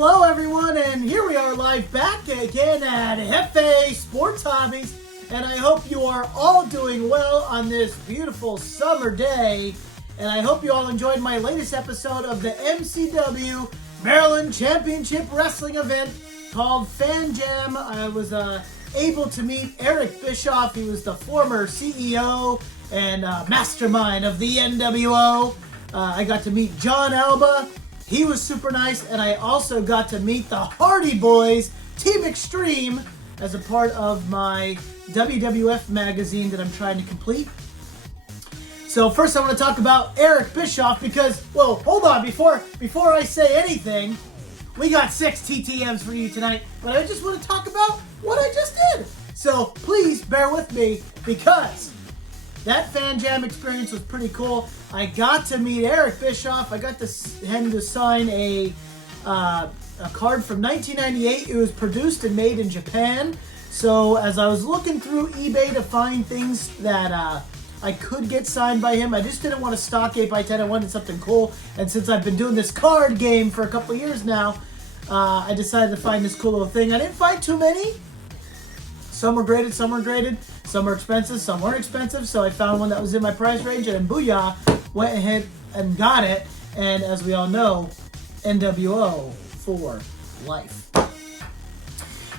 Hello everyone, and here we are live back again at FA Sports Hobbies, and I hope you are all doing well on this beautiful summer day, and I hope you all enjoyed my latest episode of the MCW Maryland Championship Wrestling event called Fan Jam. I was able to meet Eric Bischoff. He was the former CEO and mastermind of the NWO. I got to meet John Alba. He was super nice, and I also got to meet the Hardy Boys, Team Extreme, as a part of my WWF magazine that I'm trying to complete. So first I want to talk about Eric Bischoff because, well, hold on, before I say anything, we got 6 TTMs for you tonight, but I just want to talk about what I just did. So please bear with me because that Fan Jam experience was pretty cool. I got to meet Eric Bischoff. I got him to sign a card from 1998. It was produced and made in Japan. So as I was looking through eBay to find things that I could get signed by him, I just didn't want to stock 8x10. I wanted something cool. And since I've been doing this card game for a couple of years now, I decided to find this cool little thing. I didn't find too many. Some were graded, some were graded. Some were expensive, some weren't expensive, so I found one that was in my price range, and booyah, went ahead and got it. And as we all know, NWO for life.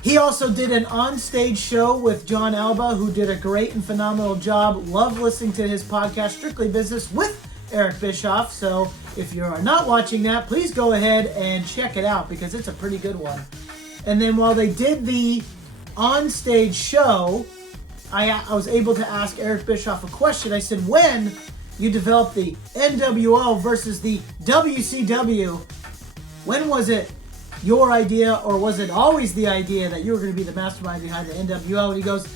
He also did an on-stage show with John Alba, who did a great and phenomenal job. Love listening to his podcast, Strictly Business with Eric Bischoff. So if you are not watching that, please go ahead and check it out because it's a pretty good one. And then while they did the on-stage show, I was able to ask Eric Bischoff a question. I said, when you developed the NWO versus the WCW, when was it your idea, or was it always the idea that you were going to be the mastermind behind the NWO? And he goes,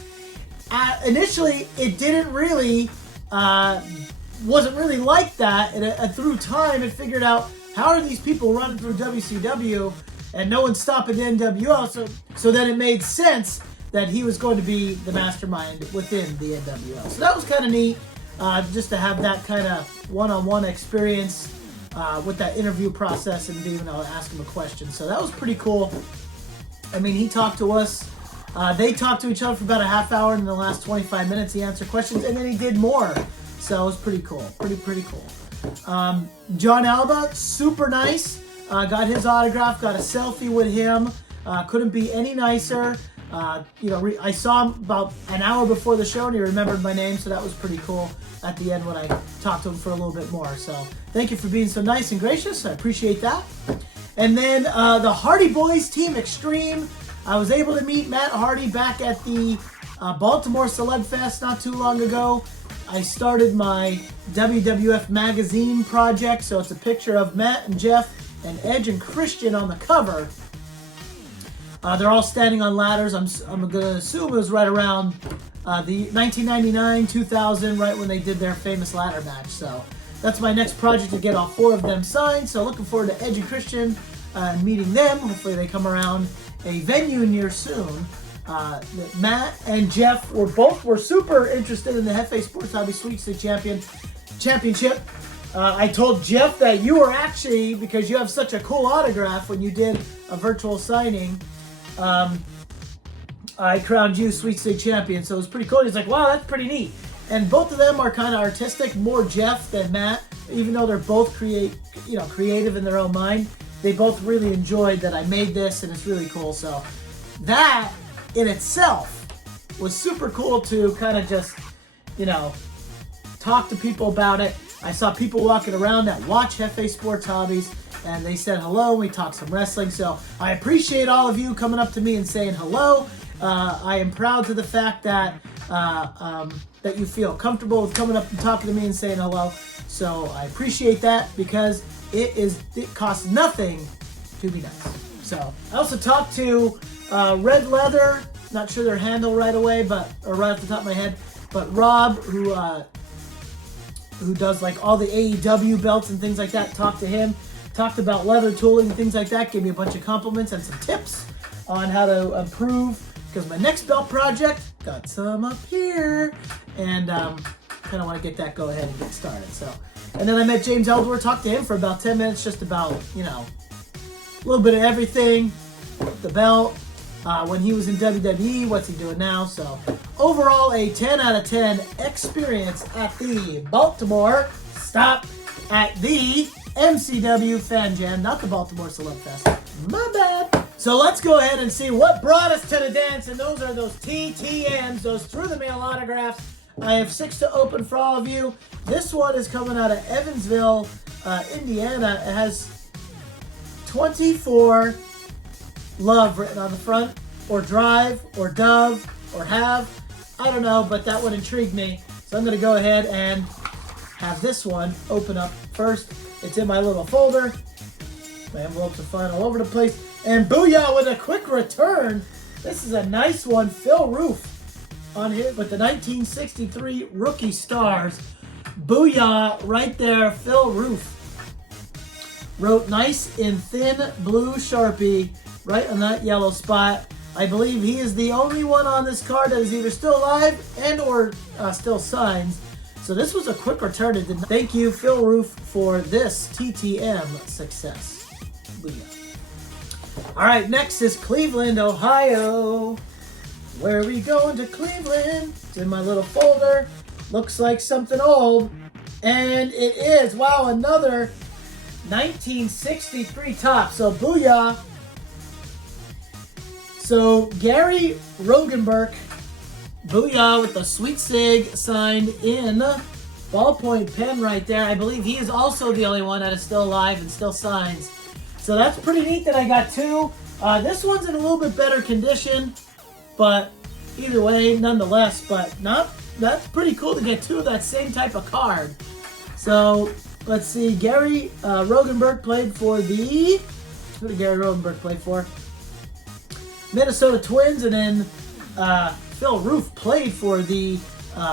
initially, it didn't really, wasn't really like that. And through time, it figured out, how are these people running through WCW and no one's stopping the NWO? So then it made sense that he was going to be the mastermind within the NWO. So that was kind of neat, just to have that kind of one-on-one experience with that interview process and being able to ask him a question. So that was pretty cool. I mean, he talked to us. They talked to each other for about a half hour, and in the last 25 minutes he answered questions, and then he did more. So it was pretty cool. Pretty cool. John Alba, super nice. Got his autograph, got a selfie with him. Couldn't be any nicer. I saw him about an hour before the show, and he remembered my name, so that was pretty cool at the end when I talked to him for a little bit more. So thank you for being so nice and gracious. I appreciate that. And then the Hardy Boys, Team Extreme. I was able to meet Matt Hardy back at the Baltimore Celeb Fest not too long ago. I started my WWF magazine project, so it's a picture of Matt and Jeff and Edge and Christian on the cover. They're all standing on ladders. I'm going to assume it was right around the 1999, 2000, right when they did their famous ladder match. So that's my next project, to get all 4 of them signed. So looking forward to Edge and Christian meeting them. Hopefully they come around a venue near soon. Matt and Jeff were super interested in the FA Sports Hobby Sweet State Championship. I told Jeff that you were actually, because you have such a cool autograph, when you did a virtual signing, I crowned you Sweet State Champion, so it was pretty cool. He's like, wow, that's pretty neat. And both of them are kind of artistic, more Jeff than Matt, even though they're both creative in their own mind. They both really enjoyed that I made this, and it's really cool. So that in itself was super cool to kind of just, talk to people about it. I saw people walking around that watch FA Sports Hobbies, and they said hello. We talked some wrestling. So I appreciate all of you coming up to me and saying hello. I am proud to the fact that that you feel comfortable with coming up and talking to me and saying hello. So I appreciate that, because it costs nothing to be nice. So I also talked to Red Leather, not sure their handle right away, or right off the top of my head, but Rob, who does like all the AEW belts and things like that. Talked to him, talked about leather tooling and things like that. Gave me a bunch of compliments and some tips on how to improve, because my next belt project, got some up here, and kind of want to get that go ahead and get started. So, and then I met James Eldwer, talked to him for about 10 minutes just about, A little bit of everything. The belt. When he was in WWE, what's he doing now? So overall, a 10 out of 10 experience at the Baltimore. Stop. At the MCW Fan Jam, not the Baltimore Celeb Fest. My bad. So let's go ahead and see what brought us to the dance, and those are those TTMs, those through-the-mail autographs. I have 6 to open for all of you. This one is coming out of Evansville, Indiana. It has 24 love written on the front, or drive, or dove, or have. I don't know, but that one intrigued me. So I'm going to go ahead and have this one open up first. It's in my little folder. My envelopes are flying all over the place. And booyah with a quick return. This is a nice one. Phil Roof on here with the 1963 rookie stars. Booyah right there. Phil Roof wrote nice in thin blue Sharpie right on that yellow spot. I believe he is the only one on this card that is either still alive and or still signed. So this was a quick return. Thank you, Phil Roof, for this TTM success. Booyah. All right, next is Cleveland, Ohio. Where are we going to Cleveland? It's in my little folder. Looks like something old. And it is, wow, another 1963 top. So booyah. So Gary Rogenberg. Booyah with the Sweet Sig signed in ballpoint pen right there. I believe he is also the only one that is still alive and still signs. So that's pretty neat that I got 2. This one's in a little bit better condition, but either way, nonetheless. But that's pretty cool to get 2 of that same type of card. So let's see. Gary Rogenberg played for the... Who did Gary Rogenberg play for? Minnesota Twins, and then... Phil Roof played for the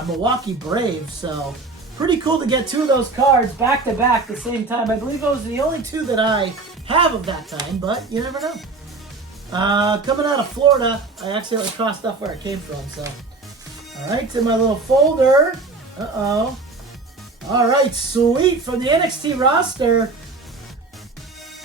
Milwaukee Braves, so pretty cool to get 2 of those cards back to back at the same time. I believe those are the only 2 that I have of that time, but you never know. Coming out of Florida, I accidentally crossed off where it came from, so. All right, it's in my little folder. Uh-oh. All right, sweet. From the NXT roster,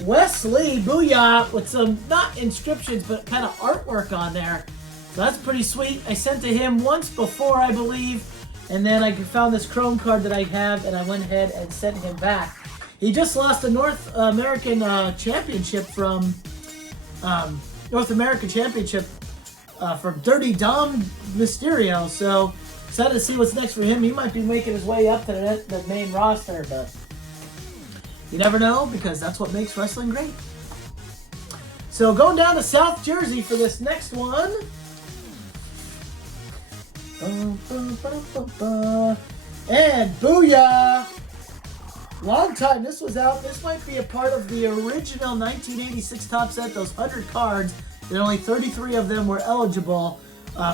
Wesley, booyah, with some, not inscriptions, but kind of artwork on there. So that's pretty sweet. I sent to him once before, I believe, and then I found this Chrome card that I have, and I went ahead and sent him back. He just lost the North American Championship from from Dirty Dom Mysterio. So excited to see what's next for him. He might be making his way up to the main roster, but you never know, because that's what makes wrestling great. So going down to South Jersey for this next one. And booyah! Long time this was out. This might be a part of the original 1986 top set, those 100 cards, and only 33 of them were eligible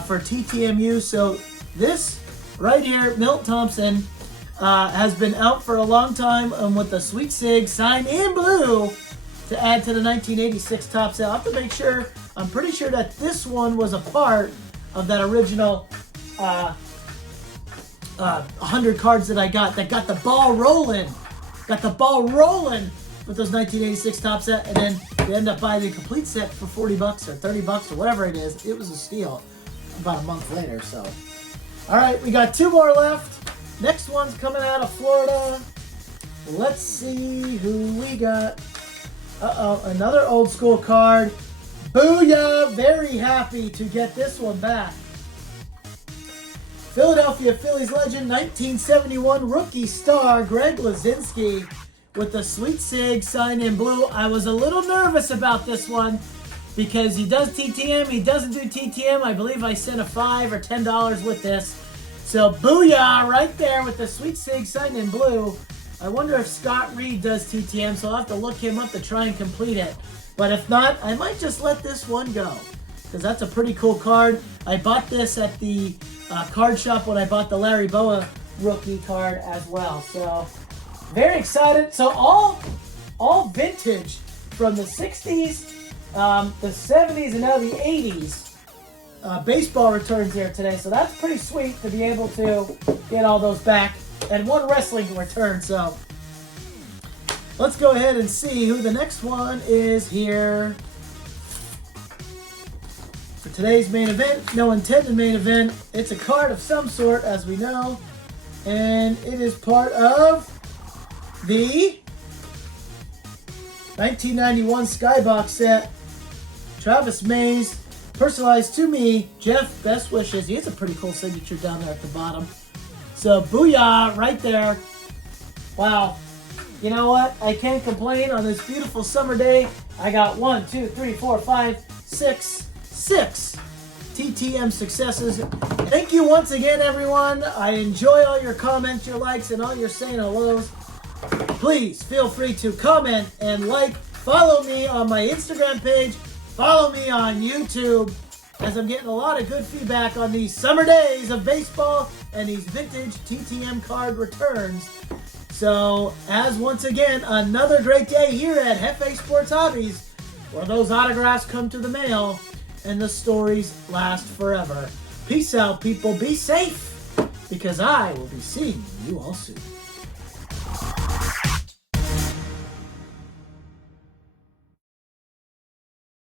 for TTMU. So this right here, Milt Thompson, has been out for a long time with the Sweet Sig signed in blue to add to the 1986 top set. I'll have to make sure. I'm pretty sure that this one was a part of that original 100 cards that I got that got the ball rolling. Got the ball rolling with those 1986 top set, and then you end up buying the complete set for 40 bucks or 30 bucks or whatever it is. It was a steal about a month later, so. All right, we got 2 more left. Next one's coming out of Florida. Let's see who we got. Uh-oh, another old school card. Booyah! Very happy to get this one back. Philadelphia Phillies legend, 1971 rookie star Greg Lazinski with the Sweet Sig signed in blue. I was a little nervous about this one because he does TTM, he doesn't do TTM. I believe I sent a $5 or $10 with this. So booyah right there with the Sweet Sig signed in blue. I wonder if Scott Reed does TTM, so I'll have to look him up to try and complete it. But if not, I might just let this one go because that's a pretty cool card. I bought this at the card shop when I bought the Larry Boa rookie card as well. So very excited. So all vintage from the 60s, the 70s, and now the 80s. Baseball returns here today. So that's pretty sweet to be able to get all those back. And one wrestling return. So Let's go ahead and see who the next one is here. For today's main event, no intended main event, it's a card of some sort, as we know. And it is part of the 1991 Skybox set. Travis Mays, personalized to me. Jeff, best wishes. He has a pretty cool signature down there at the bottom. So, booyah, right there. Wow. You know what? I can't complain on this beautiful summer day. I got 1, 2, 3, 4, 5, 6 TTM successes. Thank you once again, everyone. I enjoy all your comments, your likes, and all your saying hellos. Please feel free to comment and like. Follow me on my Instagram page. Follow me on YouTube, as I'm getting a lot of good feedback on these summer days of baseball and these vintage TTM card returns. So, as once again, another great day here at Hefe Sports Hobbies, where those autographs come to the mail and the stories last forever. Peace out, people. Be safe, because I will be seeing you all soon.